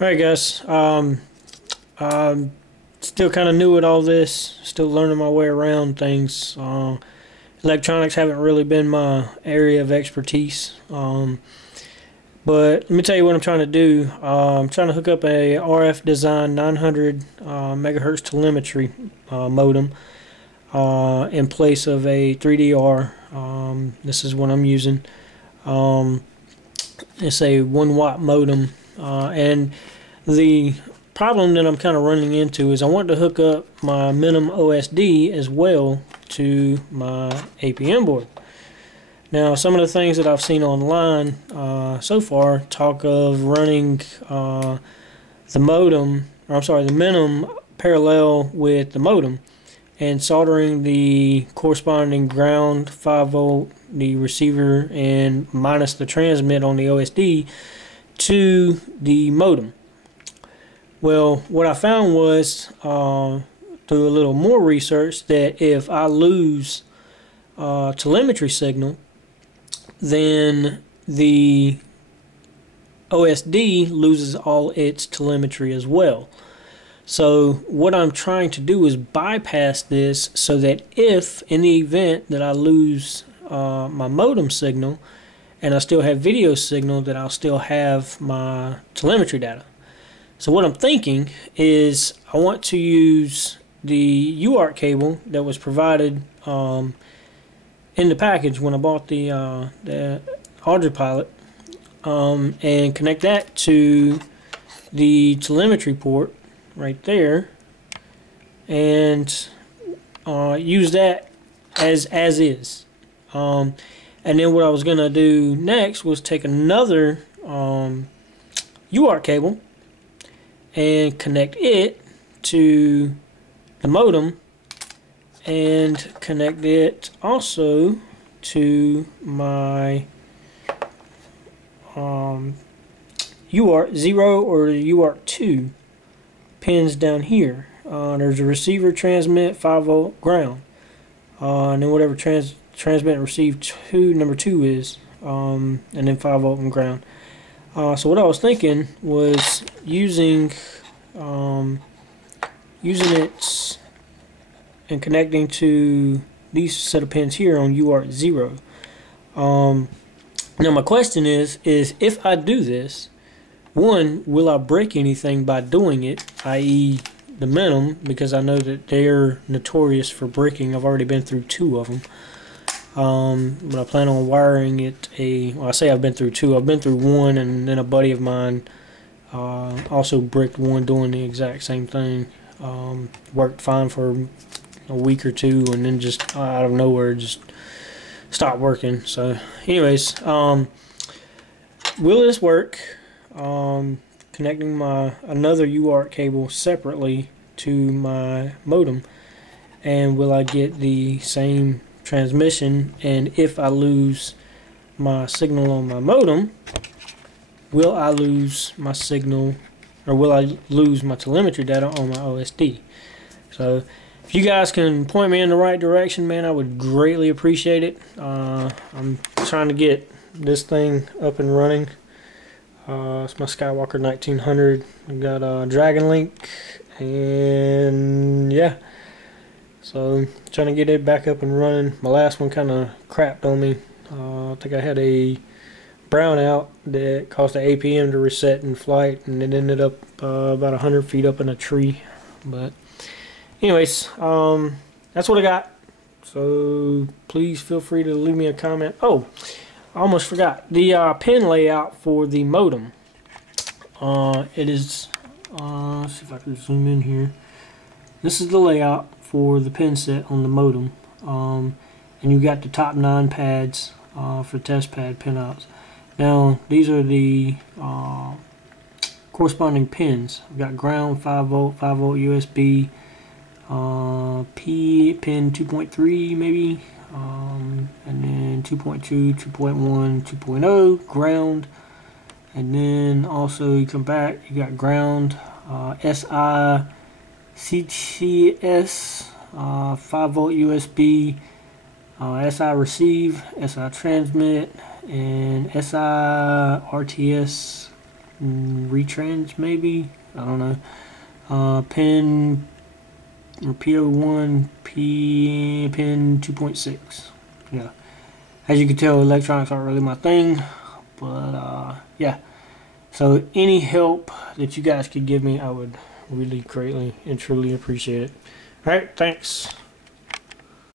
Alright guys, I'm still kind of new at all this, still learning my way around things. Electronics haven't really been my area of expertise, but let me tell you what I'm trying to do. I'm trying to hook up a RF design 900 megahertz telemetry modem in place of a 3DR. This is what I'm using. It's a 1 watt modem, and the problem that I'm kind of running into is I want to hook up my Minim OSD as well to my APM board. Now, some of the things that I've seen online so far talk of running the Minim parallel with the modem and soldering the corresponding ground 5-volt, the receiver, and minus the transmit on the OSD to the modem. Well, what I found was through a little more research that if I lose telemetry signal, then the OSD loses all its telemetry as well. So what I'm trying to do is bypass this so that if in the event that I lose my modem signal and I still have video signal, that I'll still have my telemetry data. So what I'm thinking is I want to use the UART cable that was provided in the package when I bought the Audrey Pilot, and connect that to the telemetry port right there, and use that as is. And then what I was gonna do next was take another UART cable and connect it to the modem, and connect it also to my UART 0 or the UART 2 pins down here. There's a receiver, transmit, 5-volt, ground, and then whatever transmit and receive number 2 is, and then 5-volt and ground. So what I was thinking was using it and connecting to these set of pins here on UART 0. Now my question is if I do this, one, will I break anything by doing it, i.e. the Minim, because I know that they're notorious for breaking. I've already been through 2 of them. But I plan on wiring it well, I say I've been through 2. I've been through 1, and then a buddy of mine also bricked 1 doing the exact same thing. Worked fine for a week or 2, and then just out of nowhere just stopped working. So anyways, will this work? Connecting another UART cable separately to my modem, and will I get the same transmission? And if I lose my signal on my modem, will I lose my signal, or will I lose my telemetry data on my OSD? So if you guys can point me in the right direction, man, I would greatly appreciate it. I'm trying to get this thing up and running. It's my Skywalker 1900. I got a Dragon Link, and yeah, so trying to get it back up and running. My last one kind of crapped on me. I think I had a brownout that caused the APM to reset in flight, and it ended up about 100 feet up in a tree. But anyways, that's what I got. So please feel free to leave me a comment. Oh, I almost forgot the pin layout for the modem. It is let's see if I can zoom in here. This is the layout for the pin set on the modem, and you got the top 9 pads for test pad pinouts. Now these are the corresponding pins. We've got ground, 5-volt, 5-volt USB, P pin 2.3 maybe, and then 2.2, 2.1, 2.0 ground, and then also you come back, you got ground, SI, CTS, 5-volt USB, SI receive, SI transmit, and SI RTS retrans maybe, I don't know. Pin or PO1 pin 2.6. Yeah, as you can tell, electronics aren't really my thing, but yeah. So any help that you guys could give me, I would really greatly and truly appreciate it. All right, thanks.